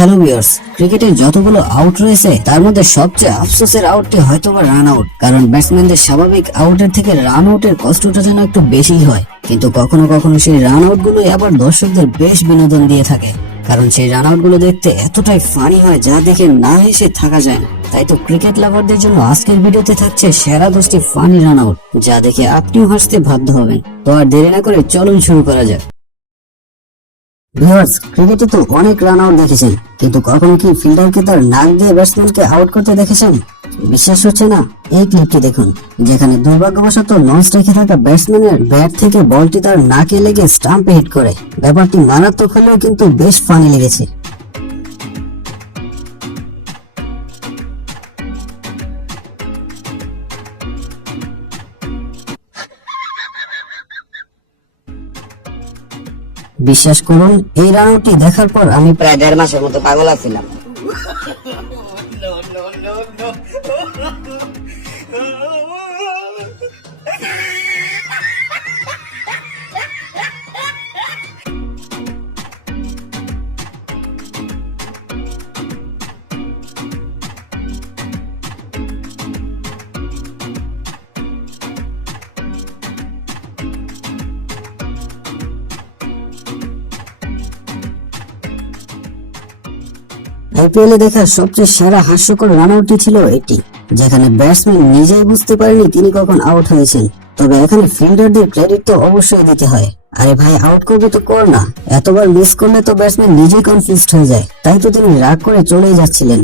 Hello viewers ক্রিকেটের যতগুলো out রয়েছে, তার মধ্যে সবচেয়ে আফসোসের আউটটি হয়তো বা রান আউট কারণ ব্যাটসম্যানদের স্বাভাবিক আউটের থেকে রান আউটের কষ্টটা যেন একটু বেশি হয়। কিন্তু কখনো কখনো সেই রান আউটগুলো আবার দর্শকদের বেশ বিনোদন দিয়ে থাকে, কারণ সেই রান আউটগুলো দেখতে এতটাই ফানি হয় যা দেখে না হেসে থাকা যায় না। তাই তো ক্রিকেট লাভারদের জন্য আজকের ভিডিওতে থাকছে সেরা দশটি ফানি রান আউট যা দেখে আপনিও হাসতে বাধ্য হবেন। তো আর দেরি না করে চলুন শুরু করা যাক। ভিউয়ার্স ক্রিকেটে তো অনেক রান আউট দেখেছেন। কিন্তু কখনো কি ফিল্ডারকে তার নাক দিয়ে ব্যাটসম্যানকে আউট করতে দেখেছেন? বিশ্বাস হচ্ছে না। এই ক্লিপটি দেখুন, যেখানে দুর্ভাগ্যবশত নন রেখে থাকা ব্যাটসম্যানের ব্যাট থেকে বলটি তার নাকে লেগে স্টাম্পে হিট করে। ব্যাপারটি মারাত্মক হলেও কিন্তু বেশ ফানি লেগেছে। বিশ্বাস করুন এই রানটি দেখার পর আমি প্রায় দেড় মাসের মতো পাগলা ছিলাম আইপিএলে দেখা সবচেয়ে সেরা হাস্যকর রান আউটটি ছিল এটি, যেখানে ব্যাটসম্যান নিজেই বুঝতে পারেনি তিনি কখন আউট হয়েছেন। তবে এখানে ফিল্ডারদের ক্রেডিট তো অবশ্যই দিতে হয়। আরে ভাই, আউট করবে তো কর না। এতবার মিস করলে তো ব্যাটসম্যান নিজেই কনফিউজড হয়ে যায়। তাই তো তিনি রাগ করে চলেই যাচ্ছিলেন।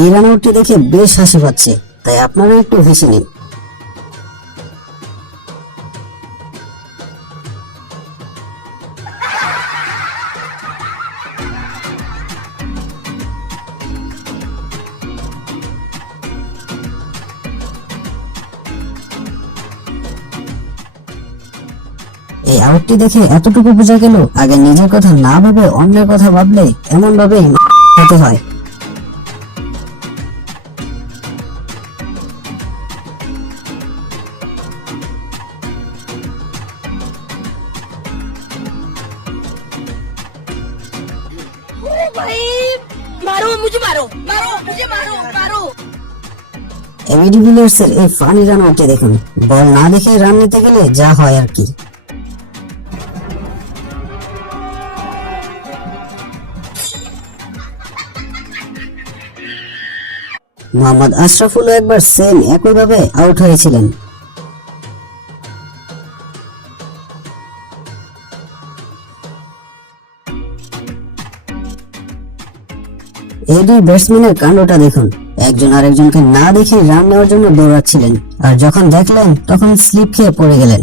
এই রান আউটটি দেখে বেশ হাসি পাচ্ছে, তাই আপনারা একটু হেসে নিন। এই আউটটি দেখে এতটুকু বোঝা গেল, আগে নিজের কথা না ভেবে অন্যের কথা ভাবলে এমন ভাবে হতে হয়। मुझे मारो मारो मुझे मारो मारो এবিডি ভিলিয়ার্স এর এই ফানি রান আউটটি দেখুন বল না দেখে রান নিতে গেলে যা হয় আর কি মোহাম্মদ আশরাফুলও একবার সেম একইভাবে আউট হয়েছিলেন এই দুই ব্যাটসম্যানের কাণ্ডটা দেখুন। একজন আরেকজনকে না দেখে রান নেওয়ার জন্য দৌড়াচ্ছিলেন, আর যখন দেখলেন, তখন স্লিপ খেয়ে পড়ে গেলেন।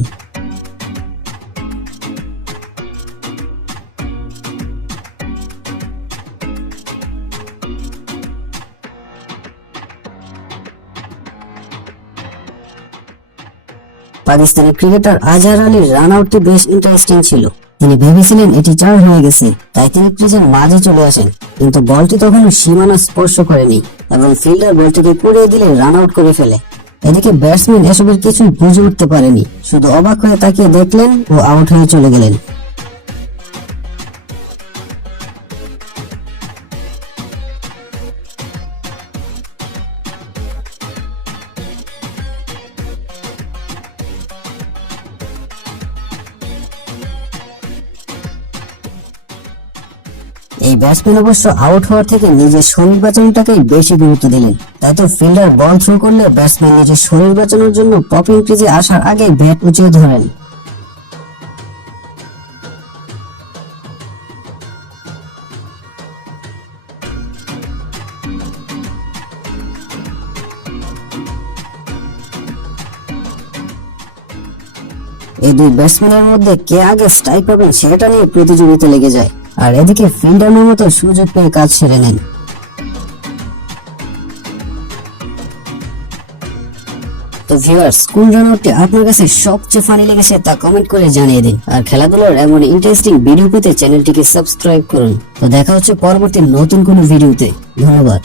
পাকিস্তানি ক্রিকেটার আজহার আলীর রান আউটটি বেশ ইন্টারেস্টিং ছিল। তিনি ভেবেছিলেন এটি চার হয়ে গেছে, তাই তিনি ক্রিজের মাঝে চলে আসেন। কিন্তু বলটি তখনও সীমানা স্পর্শ করেনি এবং ফিল্ডার বলটিকে কুড়িয়ে দিলে রান আউট করে ফেলে। এদিকে ব্যাটসম্যান এসবের কিছু বুঝে উঠতে পারেনি। শুধু অবাক হয়ে তাকিয়ে দেখলেন ও আউট হয়ে চলে গেলেন। এই ব্যাটসম্যান অবশ্য আউট হওয়ার থেকে নিজের শরীর বাঁচানোটাকেই বেশি গুরুত্ব দিলেন। তাই তো ফিল্ডার বল থ্রো করলে ব্যাটসম্যান নিজের শরীর জন্য পপিং ক্রিজে আসার আগে ব্যাট উঁচিয়ে ধরেন। এই দুই ব্যাটসম্যানের মধ্যে কে আগে স্ট্রাইক পাবেন সেটা নিয়ে প্রতিযোগিতা লেগে যায়। আর এদিকে ফিল্ডারের মতো সুযোগ পেয়ে কাজ সেরে নেন। তো ভিউয়ার্স কোন রানারটি আপনার কাছে সবচেয়ে ফানি লেগেছে তা কমেন্ট করে জানিয়ে দিন। আর খেলাধুলার এমন ইন্টারেস্টিং ভিডিও পেতে চ্যানেলটিকে সাবস্ক্রাইব করুন। তো দেখা হচ্ছে পরবর্তী নতুন কোনো ভিডিওতে ধন্যবাদ।